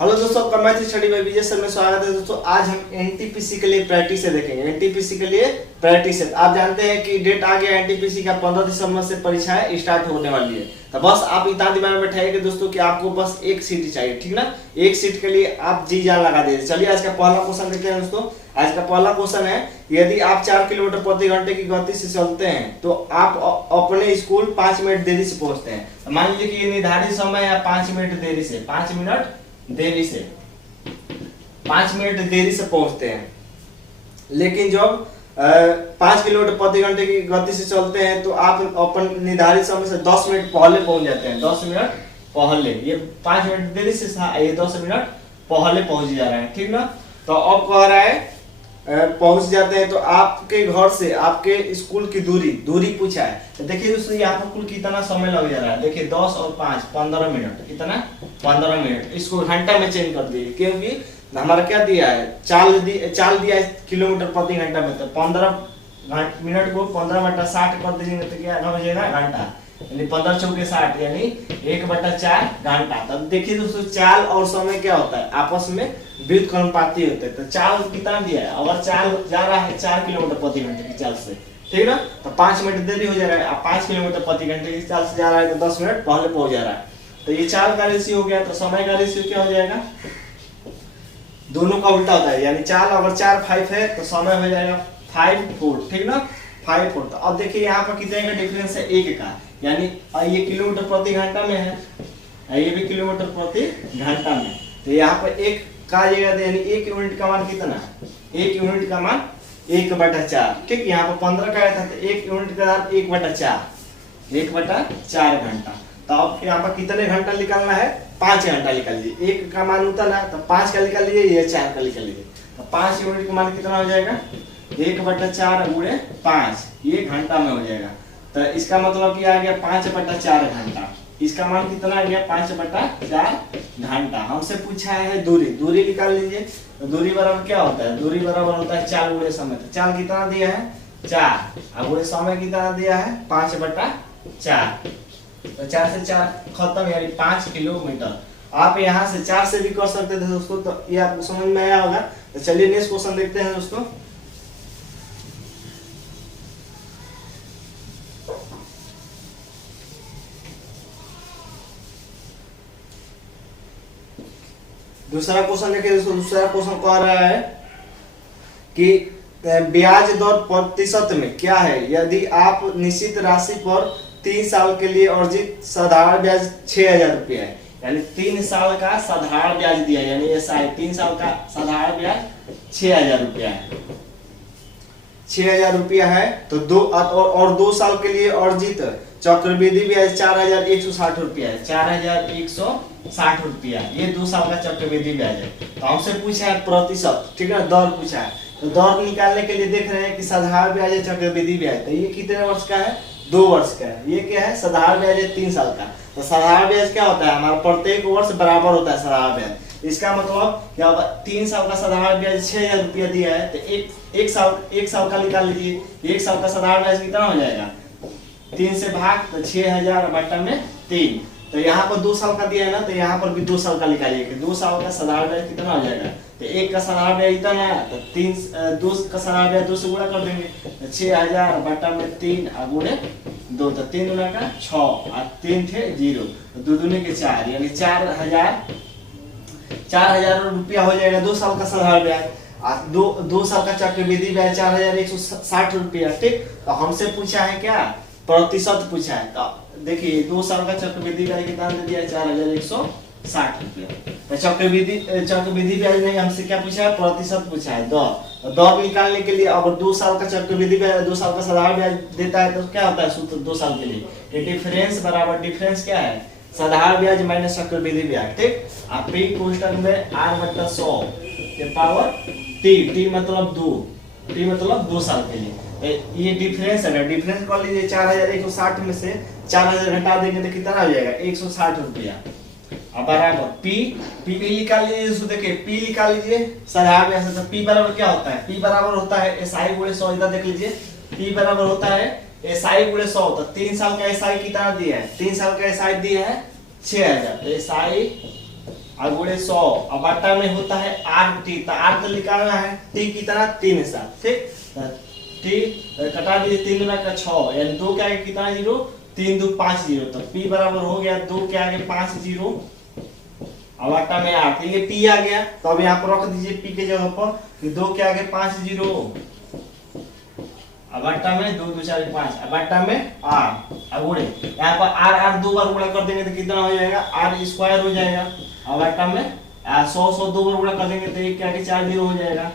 Hello दोस्तों, आपका math study में विजय सर में स्वागत है। दोस्तों आज हम एनटीपीसी के लिए प्रैक्टिस से देखेंगे। एनटीपीसी के लिए प्रैक्टिस है। आप जानते हैं कि डेट आ गया एनटीपीसी का 15 दिसंबर से परीक्षाएं स्टार्ट होने वाली है। तो बस आप इतना दिमाग में बैठाइए कि दोस्तों कि आपको बस एक सीट चाहिए, ठीक ना। एक सीट के लिए आप जी जान लगा दीजिए। चलिए आज का पहला क्वेश्चन देखते हैं दोस्तों। आज का पहला क्वेश्चन है, यदि आप 4 किलोमीटर प्रति घंटे की गति से चलते हैं तो आप अपने स्कूल 5 मिनट देरी से पहुंचते हैं। मान लीजिए कि ये निर्धारित समय है 5 मिनट देरी से, 5 मिनट देरी से 5 मिनट देरी से पहुंचते हैं। लेकिन जब 5 किलोमीटर प्रति घंटे की गति से चलते हैं तो आप अपन निर्धारित समय से 10 मिनट पहले पहुंच जाते हैं। 10 मिनट पहले, ये 5 मिनट देरी से ये 10 मिनट पहले पहुंच जा रहे हैं, ठीक ना। तो अब कह रहा है पहुंच जाते हैं तो आपके घर से आपके स्कूल की दूरी पूछा है। तो देखिए दोस्तों यहाँ पर कुल कितना समय लग जा रहा है। देखिए 10 और 5 15 मिनट, कितना 15 मिनट। इसको घंटा में चेंज कर दिए क्योंकि हमारा क्या दिया है, चाल दिया है किलोमीटर प्रति घंटा में। तो 15 मिनट को 15 बटा 60 कर दीजिएगा तो क्या हो जाएगा, घंटा। यानी 15 चौके 60 यानी 1/4 घंटा। तब देखिए दोस्तों चाल और समय क्या होता है, आपस में व्युत्क्रमानुपाती होते हैं। तो चाल कितना दिया है, अगर चाल जा रहा है 4 किलोमीटर प्रति घंटे की चाल से, ठीक ना, तो 5 मिनट देरी हो जा रहा है। अब 5 किलोमीटर प्रति घंटे की चाल से जा रहा है तो 10 मिनट पहले पहुंच जा रहा है। तो ये चाल का रेशियो हो गया। तो समय का रेशियो क्या हो जाएगा, दोनों का उल्टा होता है। यानी चाल अगर 4 5 है तो समय हो जाएगा 5 4, ठीक ना, 5 4। तो अब देखिए यहाँ पर कितने का डिफरेंस है, 1 का। यानी ये किलोमीटर प्रति घंटा में है, ये भी किलोमीटर प्रति घंटा में। तो यहाँ पर 1 का जगह यानी 1 यूनिट का मान कितना, 1 यूनिट का मान 1/4, ठीक। यहाँ पर 15 का था तो 1 यूनिट का मान 1/4 घंटा। तो अब यहाँ पर कितने घंटा निकालना है, 5 घंटा निकाल लीजिए। 1 का मान उतना तो 5 का निकाल लीजिए, ये 4 का निकाल लीजिए। तो 5 यूनिट का मान कितना हो जाएगा, 1/4 गुणे 5, ये घंटा में हो जाएगा। तो इसका मतलब कि आ गया 5/4 घंटा। इसका मान कितना आ गया, 5/4 घंटा। हमसे पूछा है दूरी निकाल लीजिए। तो दूरी बराबर क्या होता है, दूरी बराबर होता है 4 गुणे समय। तो 4 कितना दिया है, 4, और गुणे समय कितना दिया है, 5/4। तो 4 से 4 खत्म, यानी 5 किलोमीटर। आप यहाँ से 4 से भी कर सकते थे दोस्तों। तो ये आपको समझ में आया होगा। तो चलिए नेक्स्ट क्वेश्चन देखते हैं दोस्तों। दूसरा क्वेश्चन देखिए दोस्तों। दूसरा क्वेश्चन कह रहा है कि ब्याज दर प्रतिशत में क्या है यदि आप निश्चित राशि पर 3 साल के लिए अर्जित साधारण ब्याज 6,000 रुपया है। यानी 3 साल का साधारण ब्याज दिया, यानी ऐसा है 3 साल का साधारण ब्याज 6,000 रुपया है, 6,000 रुपया है। तो 2 साल के लिए अर्जित चक्रवृद्धि ब्याज 4,160 रुपया है, 4,160 रुपया। ये 2 साल का चक्रवृद्धि ब्याज है। तो हमसे पूछा है प्रतिशत, ठीक है, दर पूछा है। तो दर निकालने के लिए देख रहे हैं कि साधारण ब्याज है, चक्रवृद्धि ब्याज। तो ये कितने वर्ष का है, 2 वर्ष का है। ये क्या है, साधारण ब्याज है 3 साल का। तो साधारण ब्याज क्या होता है, हमारा प्रत्येक वर्ष बराबर होता है साधारण ब्याज। इसका मतलब क्या होगा, 3 साल का साधारण ब्याज 6,000 रुपया दिया है। तो एक साल का निकाल लीजिए। 1 साल का साधारण ब्याज कितना हो जाएगा, 3 से भाग, तो 6,000 बटा में 3। तो यहाँ पर 2 साल का दिया है ना, तो यहाँ पर भी 2 साल का निकालिए कि 2 साल का साधारण ब्याज कितना हो जाएगा। तो 1 का साधारण ब्याज इतना है, तो 2 का साधारण ब्याज 2 से गुणा कर देंगे। तो 6,000 बटा में 3 गुणे 2, तो 3 गुना का 6 और 3 थे 0, तो 2 दूनी के 4, यानी 4,000 रुपया हो जाएगा 2 साल का साधारण ब्याज। 2 साल का चक्रवृद्धि ब्याज 4,160 रुपया, ठीक। तो हमसे पूछा है क्या, प्रतिशत पूछा है। तो देखिए 2 साल का चक्रवृद्धि ब्याज कितना दे दिया है, 4,160 रुपया। तो चक्रवृद्धि ब्याज नहीं, हमसे क्या पूछा है, प्रतिशत पूछा है, दर निकालने के लिए। अगर 2 साल का चक्रवृद्धि ब्याज 2 साल का साधारण ब्याज देता है तो क्या होता है सूत्र 2 साल के लिए, ये डिफरेंस बराबर, डिफरेंस क्या है, साधारण ब्याज माइनस चक्रवृद्धि ब्याज, ठीक। आप पी कोष्टक में r/100 के पावर t मतलब 2, t मतलब 2 साल के लिए। ये डिफरेंस है ना, डिफरेंस कर लीजिए। 4,160 में से 4,000 घटा देंगे तो कितना हो जाएगा, 160 रुपया। अब बराबर पी निकाल लीजिए दोस्तों। देखिए पी निकाल लीजिए साधारण ब्याज से। तो पी बराबर क्या होता है, पी बराबर होता है एसआई गुणे 100। इधर देख लीजिए पी बराबर होता है एसआई गुणे 100। तो 3 साल का एसआई कितना दिया है, 3 साल का एसआई दिया है 6,000। तो एसआई और गुणे 100 और बट्टा में होता है आर टी, तो आर तो निकालना है टी कितना 3 साथ, ठीक। टी कटा दीजिए 3 दूना का 6 यानी 2 के आगे कितना जीरो 3 2 5 जीरो, तो पी बराबर हो गया 2 के आगे 5 जीरो और बट्टा में 8, ये पी आ गया। तो अब यहाँ पर रख दीजिए पी के जगह पर कि 2 के आगे 5 जीरो अब बट्टा में 2 2 4 5 अब बट्टा में आर अब गुणे यहाँ पर आर आर 2 बार गुणा कर देंगे तो कितना हो जाएगा आर स्क्वायर हो जाएगा। अब बट्टा में 100 100 2 बार गुणा कर देंगे तो 1 के आगे 4 जीरो हो जाएगा,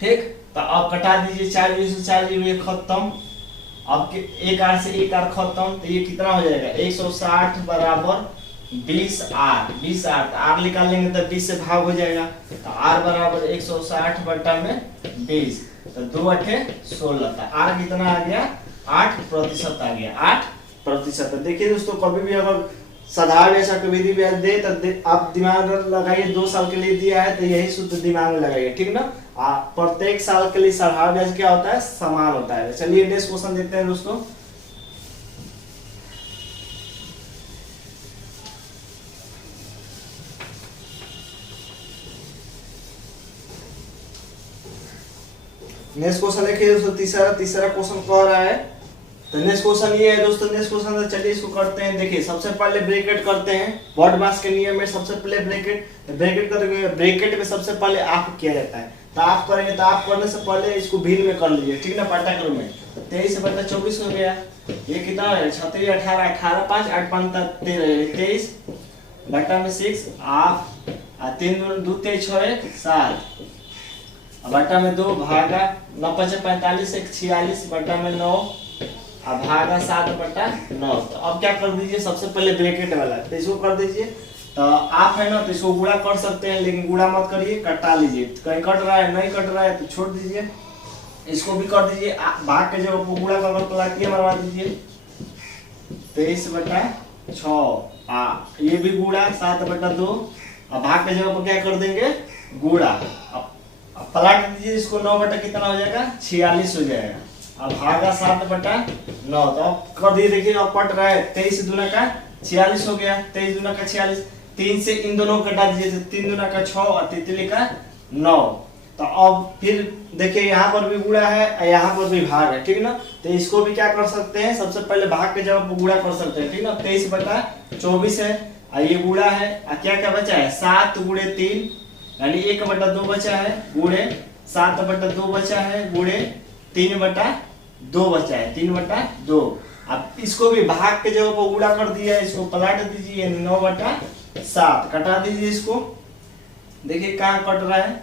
ठीक। तो अब कटा दीजिए 4 जीरो से 4 जीरो ये खत्म, अब एक आर से एक आर खत्म, तो ये कितना हो जाएगा 160 बराबर 20 आर 20 आर, तो आर निकाल लेंगे तो 20 से भाग हो जाएगा, तो आर बराबर 160 बट्टा में 20, तो 2 8 16, तो आर कितना आ गया 8% आ गया 8%। देखिए दोस्तों कभी भी अगर साधारण या चक्रवृद्धि ब्याज दे तो आप दिमाग लगाइए 2 साल के लिए दिया है तो यही सूत्र दिमाग में लगाइए, ठीक ना। प्रत्येक साल के लिए साधारण ब्याज क्या होता है समान होता है। चलिए नेक्स्ट क्वेश्चन देखते हैं दोस्तों। नेक्स्ट क्वेश्चन देखिए दोस्तों, तीसरा क्वेश्चन कह रहा है, तो नेक्स्ट क्वेश्चन ये है दोस्तों। नेक्स्ट क्वेश्चन तो चलिए इसको करते हैं। देखिए सबसे पहले ब्रैकेट करते हैं, वर्ड मास के नियम में सबसे पहले ब्रैकेट करेंगे। ब्रैकेट में सबसे पहले आप किया जाता है, तो आप करेंगे तो आप करने से पहले इसको भील में कर लीजिए, ठीक ना, पाठ्यक्रम में। 23 से बटा 24 हो गया, ये कितना है 36 18 18 5 8 5 13 23 बटा में 6 8 3 2 23 6 7 बटा में 2 भागा 9 5 45 1 46 बटा में 9 अब भागा 7 बटा 9। तो अब क्या कर दीजिए सबसे पहले ब्रैकेट वाला, तो इसको कर दीजिए। तो आप है ना तो इसको गुणा कर सकते हैं, लेकिन गुणा मत करिए, कटा लीजिए। कहीं कट रहा है नहीं कट रहा है तो छोड़ दीजिए, इसको भी कर दीजिए। भाग के जगह पर गुणा कर पलटिया मरवा दीजिए 23 बटा 6 ये भी गुणा 7 बटा 2 अब भाग के जगह पर क्या कर देंगे गुणा। अब पलट दीजिए इसको 9 बटा कितना हो जाएगा 46 हो जाएगा। अब भागा 7 बटा 9, तो अब कर दिए। देखिए अब पट रहा है 23 दूना का 46 हो गया, 23 दूना का 46, 3 से इन दोनों को कटा दीजिए, 3 दूना का 6 और 3 का 9। तो अब फिर देखिए यहाँ पर भी गुणा है और यहाँ पर भी भाग है, ठीक ना। तो इसको भी क्या कर सकते हैं सबसे पहले भाग के जगह गुणा कर सकते हैं, ठीक ना। 23 बटा 24 है और ये गुणा है और क्या क्या बचा है 7 गुणे 3 यानी 1 बटा 2 बचा है, गुणे 7 बटा 2 बचा है, गुणे 3 बटा 2 बचा है, 3 बटा 2। अब इसको भी भाग के जगह पर गुणा कर दिया, इसको पलट दीजिए 9 बटा 7 कटा दीजिए इसको। देखिए कहाँ कट रहा है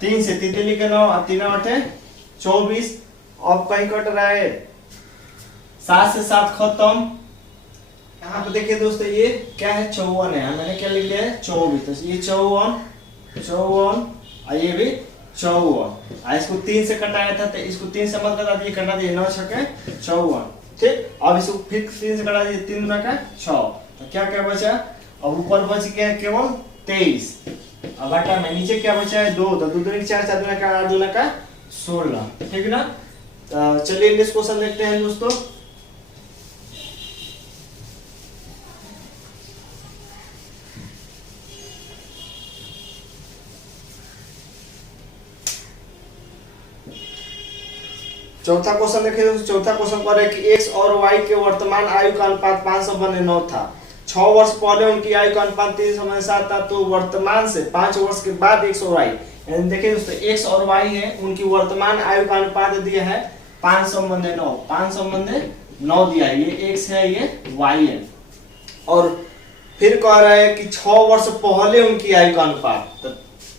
3 से 3 के 9 और 3 8 24। अब कहीं कट रहा है 7 से 7 खत्म। यहाँ पे देखिए दोस्तों ये क्या है 54 है, मैंने क्या लिख लिया है 24, तो ये 54 और ये भी 54। इसको 3 से कटाया था तो इसको 3 से मत कटा दिए, कटा दिए 9 छके 54, ठीक। अब इसको फिर 3 से कटा दिए 3 दूना का 6, तो क्या क्या बचा अब ऊपर बच गया केवल 23। अब बटा में नीचे क्या बचा है 2, तो 2 दूनी 4 4 दूना का 8 दूना का 16, ठीक ना। चलिए नेक्स्ट क्वेश्चन देखते हैं दोस्तों। चौथा क्वेश्चन देखिए दोस्तों। चौथा क्वेश्चन कह रहे हैं कि x और y के वर्तमान आयु का अनुपात 500:9 था। 6 वर्ष पहले उनकी आयु का अनुपात 3:7 था, तो वर्तमान से 5 वर्ष के बाद x और y, यानी देखिए दोस्तों x और y है उनकी वर्तमान आयु का अनुपात दिया है 500:9, 500:9 दिया है, ये x है ये y है। और फिर कह रहा है कि 6 वर्ष पहले उनकी आयु का अनुपात, तो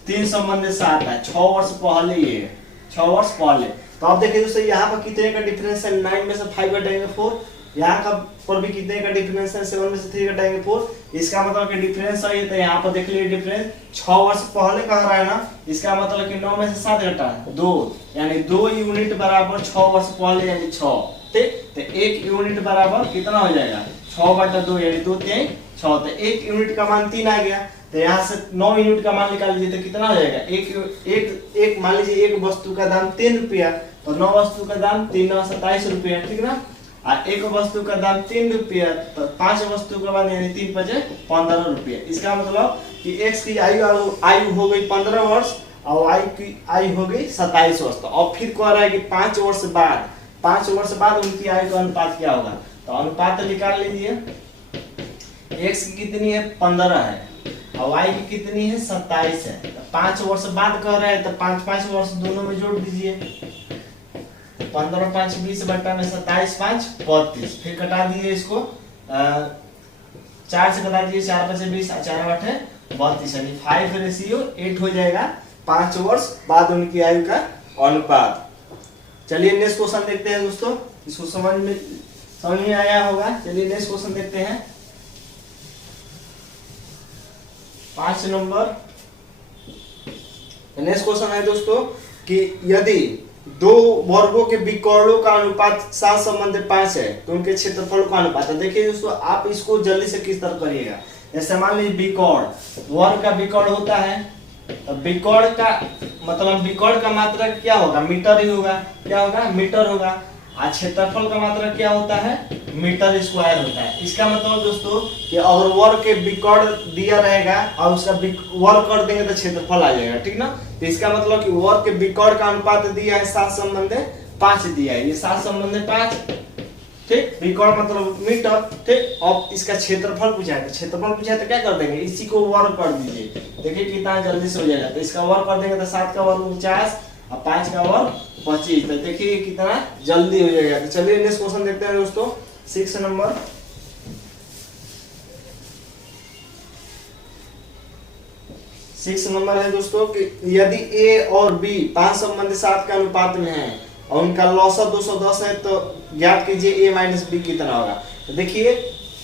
3:7 है, 6 वर्ष पहले ये 6 वर्ष पहले। तो आप देखिए दोस्तों यहाँ पर कितने का डिफरेंस है 9 में से 5 घटाएंगे 4, यहाँ का पर भी कितने का डिफरेंस है 7 में से 3 घटाएंगे 4, इसका मतलब कि डिफरेंस है। तो यहाँ पर देख लीजिए डिफरेंस 6 वर्ष पहले कह रहा है ना, इसका मतलब कि 9 में से 7 घटा 2 यानी 2 यूनिट बराबर 6 वर्ष पहले यानी 6, ठीक। तो 1 यूनिट बराबर कितना हो जाएगा 6/2 यानी 2 3 6, तो 1 यूनिट का मान 3 आ गया। तो यहाँ से 9 यूनिट का मान निकाल लीजिए तो कितना हो जाएगा एक मान लीजिए एक वस्तु का दाम 3 रुपया, तो 9 वस्तु का दाम 3 9 27 रुपया, ठीक ना। और एक वस्तु का दाम 3 रुपया, तो 5 वस्तु के बाद यानी 3 पचे 15 रुपया। इसका मतलब कि x की आयु हो गई 15 वर्ष और y की आयु हो गई 27 वर्ष। तो अब फिर कह रहा है कि 5 वर्ष बाद उनकी आयु का अनुपात क्या होगा। तो अनुपात निकाल लीजिए। x की कितनी है 15 है और y की कितनी है 27 है। तो 5 वर्ष बाद कह रहा है तो 5 वर्ष दोनों में जोड़ दीजिए। 15 5 20 बट्टा में 27 5 32। फिर कटा दीजिए इसको 4 से कटा दीजिए, 4 5 20 4 8 32 यानी 5:8 हो जाएगा 5 वर्ष बाद उनकी आयु का अनुपात। चलिए नेक्स्ट क्वेश्चन देखते हैं दोस्तों। इसको समझ में आया होगा। चलिए नेक्स्ट क्वेश्चन देखते हैं 5 नंबर। नेक्स्ट क्वेश्चन है दोस्तों कि यदि दो वर्गों के विकर्णों का अनुपात 7 संबंध 5 है तो उनके क्षेत्रफल का अनुपात। देखिए दोस्तों आप इसको जल्दी से किस तरह करिएगा। जैसे मान लीजिए विकर्ण, वर्ग का विकर्ण होता है तो विकर्ण का मतलब विकर्ण का मात्रा क्या होगा मीटर ही होगा। क्या होगा मीटर होगा। और क्षेत्रफल का मात्रा क्या होता है मीटर स्क्वायर होता है। इसका मतलब दोस्तों कि अगर वर्ग के विकर्ण दिया रहेगा और उसका वर्ग कर देंगे तो क्षेत्रफल आ जाएगा, ठीक ना। तो इसका मतलब कि वर्ग के विकर्ण का अनुपात दिया है 7 संबंध 5 दिया है। ये 7 संबंध 5, ठीक। विकर्ण मतलब मीटर, ठीक। अब इसका क्षेत्रफल पूछा है तो तो क्या कर देंगे इसी को वर्ग कर दीजिए। देखिए कितना जल्दी से हो जाएगा। तो इसका वर्ग कर देंगे तो 7 का वर्ग 49 और 5 का वर्ग 25। तो देखिए कितना जल्दी हो जाएगा। तो चलिए नेक्स्ट क्वेश्चन देखते हैं दोस्तों 6 नंबर। है दोस्तों कि यदि a और b 5 संबंधी 7 के अनुपात में है और उनका लौसत 210 है तो ज्ञात कीजिए a माइनस b कितना होगा। तो देखिए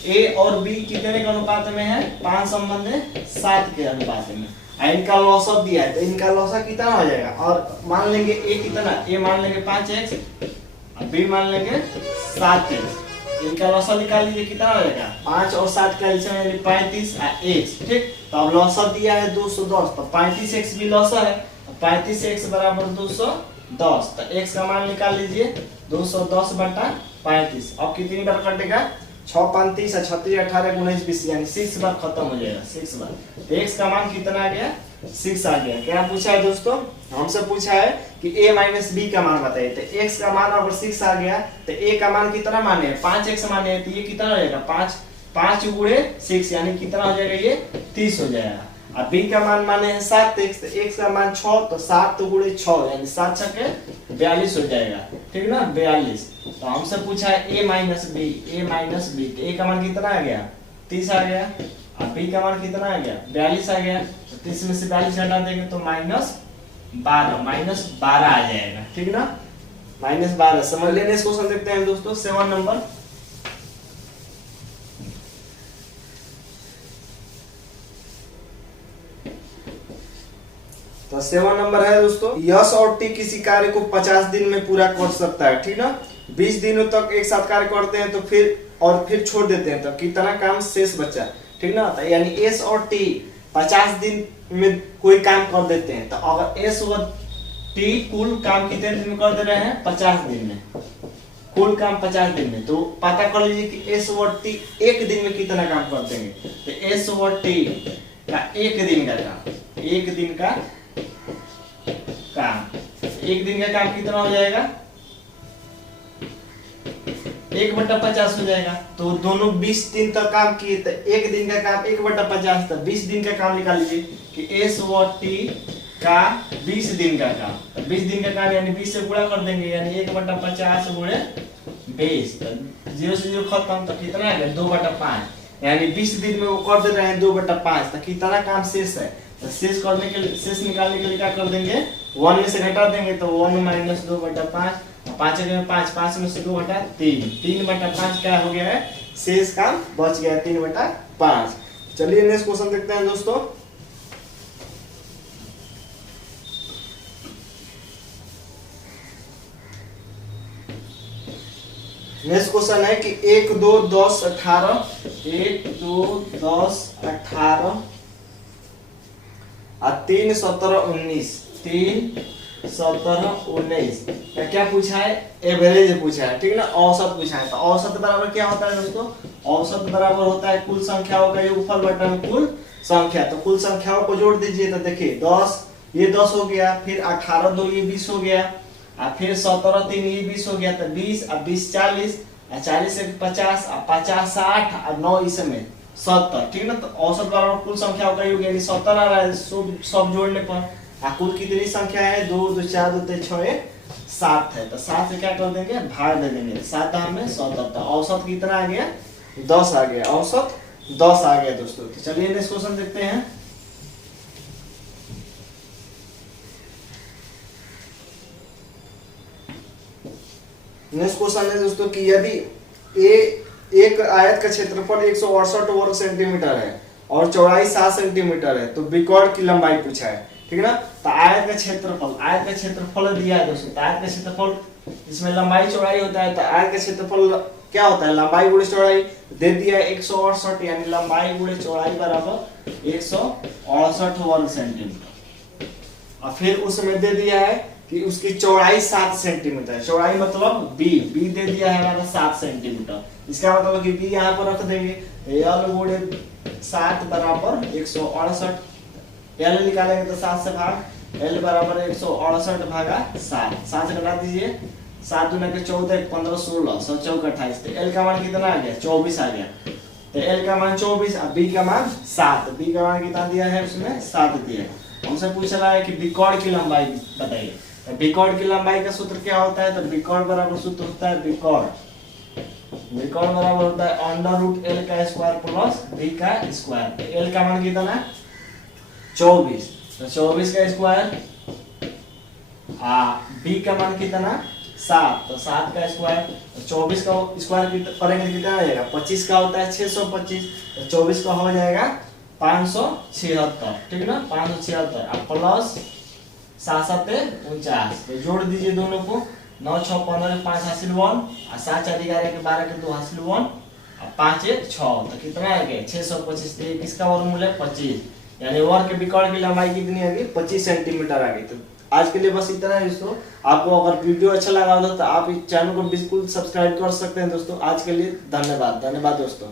a और b कितने के अनुपात में है 5 संबंधी 7 के अनुपात में। इनका लौसत दिया है तो इनका लौसत कितना हो जाएगा। और मान लेंगे a कितना, a मान लेंगे 5x और b मान लेंगे 7x। इनका लौसत निकाल लीजिए कितना हो जाएगा 5 और 7 का एलसीएम यानी 35 x, ठीक। तो अब लौसत दिया है 210 तो 35x भी लौसत है तो 35x बराबर 210। तो x का मान निकाल लीजिए 210 बटा 35। अब कितनी बार कटेगा 6 5 30 36 18 19 20 यानी 6 बार खत्म हो जाएगा 6 बार। तो x का मान कितना आ गया 6 आ गया। क्या पूछा है दोस्तों हमसे पूछा है कि a माइनस b का मान बताइए। तो x का मान अगर 6 आ गया तो a का मान कितना माने 5x माने तो ये कितना हो जाएगा 5 गुणे 6 यानी कितना हो जाएगा ये 30 हो जाएगा। और b का मान माने है 7x तो x का मान 6 तो 7 गुणे 6 यानी 7 छके 42 हो जाएगा, ठीक ना 42। तो हमसे पूछा है a माइनस b तो a का मान कितना आ गया 30 आ गया और b का मान कितना आ गया 42 आ गया। तो 30 में से 42 हटा देंगे तो -12 आ जाएगा, ठीक ना -12। समझ लेने इस क्वेश्चन देखते हैं दोस्तों 7 नंबर। तो 7 नंबर है दोस्तों यश और टी किसी कार्य को 50 दिन में पूरा कर सकता है, ठीक ना। 20 दिनों तक एक साथ कार्य करते हैं तो फिर छोड़ देते हैं तो कितना काम शेष बचा, ठीक ना। तो यानी एस और टी 50 दिन में कोई काम कर देते हैं तो अगर एस और टी कुल काम कितने दिन में कर दे रहे हैं 50 दिन में, कुल काम 50 दिन में। तो पता कर लीजिए कि एस और टी एक दिन में कितना काम कर देंगे। तो एस और टी का एक दिन का काम कितना हो जाएगा 1/50 हो जाएगा। तो दोनों 20 दिन तक काम किए तो एक दिन का काम 1/50 तो 20 दिन का काम निकाल लीजिए कि एस और टी का 20 दिन का काम। तो 20 दिन का काम यानी 20 से गुणा कर देंगे यानी 1/50 गुणे 20 तो 0 से 0 खत्म। तो कितना है 2/5 यानी 20 दिन में वो कर दे रहे हैं 2/5। तो कितना काम शेष है तो शेष निकालने के लिए क्या कर देंगे 1 में से घटा देंगे तो 1 - 2/5 5 में 5 में से 2 घटा 3/5 क्या हो गया है शेष काम बच गया 3/5। चलिए नेक्स्ट क्वेश्चन देखते हैं दोस्तों। नेक्स्ट क्वेश्चन है कि 1 2 10 18 1 2 10 18 और 3 17 19 3 17 19 या क्या पूछा है, एवरेज पूछा है, ठीक ना, औसत पूछा है। तो औसत बराबर क्या होता है दोस्तों, औसत बराबर होता है कुल संख्याओं का योगफल बटा कुल संख्या। तो कुल संख्याओं को जोड़ दीजिए, तो देखिए 10 ये 10 हो गया, फिर 18 2 ये 20 हो गया, और फिर 17 3 ये 20 हो गया, तो 20 अब 20 40, 40 1 50, 50 60 और 9 इसमें 70, ठीक ना। तो औसत बराबर कुल संख्याओं का योग यानी 70 आ रहा है सब जोड़ने पर। कुल कितनी संख्या है, 2 2 4 2 6 7 है, तो 7 से क्या कर देंगे, भाग दे देंगे, 7 दाम में 70। तो औसत कितना आ गया, 10 आ गया, औसत 10 आ गया दोस्तों। तो चलिए नेक्स्ट क्वेश्चन देखते हैं। नेक्स्ट क्वेश्चन है दोस्तों कि यदि एक आयत का क्षेत्रफल 168 वर्ग सेंटीमीटर है और चौड़ाई 7 सेंटीमीटर है, तो बिकॉर्ड की लंबाई पूछा है, ठीक है ना। तो आयत का क्षेत्रफल दिया है दोस्तों। तो आयत का क्षेत्रफल इसमें लंबाई चौड़ाई होता है, तो आयत का क्षेत्रफल क्या होता है, लंबाई गुणे चौड़ाई। दे दिया है 168 यानी लंबाई गुणे चौड़ाई बराबर 168 वर्ग सेंटीमीटर, और फिर उसमें दे दिया है कि उसकी चौड़ाई 7 सेंटीमीटर, चौड़ाई मतलब बी दे दिया है हमारा 7 सेंटीमीटर। इसका मतलब कि बी यहाँ पर रख देंगे, एल गुणे 7 बराबर 168, एल निकालेंगे तो 7 से भाग, एल बराबर 168 भागा 7, 7 से घटा दीजिए, 7 दूना के 14 15 16 7 चौक 28, तो एल का मान कितना आ गया, 24 आ गया। तो एल का मान 24 और बी का मान 7, बी का मान कितना दिया है उसमें 7 दिया है। हमसे पूछ रहा है कि बिकॉर्ड की लंबाई बताइए। तो बिकॉर्ड की लंबाई का सूत्र क्या होता है, तो बिकॉर्ड बराबर सूत्र होता है बिकॉर्ड बराबर होता है अंडर रूट एल का स्क्वायर प्लस बी का स्क्वायर। तो एल का मान कितना 24, तो 24 का स्क्वायर, बी का मान कितना 7, तो 7 का स्क्वायर, तो 24 का स्क्वायर करेंगे कितना आ जाएगा 25 का होता है 625, तो 24 का हो जाएगा 576, ठीक ना, 576 और प्लस 7 7 49, तो जोड़ दीजिए दोनों को, 9 6 15 5 हासिल 1 और 7 4 11 के 12 के 2 हासिल 1 और 5 1 6, तो कितना आ गया 625। तो किसका वर्गमूल है 25, यानी वर्ग के बिकॉर्ड की लंबाई कितनी आ गई 25 सेंटीमीटर आ गई। तो आज के लिए बस इतना है दोस्तों। आपको अगर वीडियो अच्छा लगा हो तो आप इस चैनल को बिल्कुल सब्सक्राइब कर सकते हैं दोस्तों। आज के लिए धन्यवाद दोस्तों।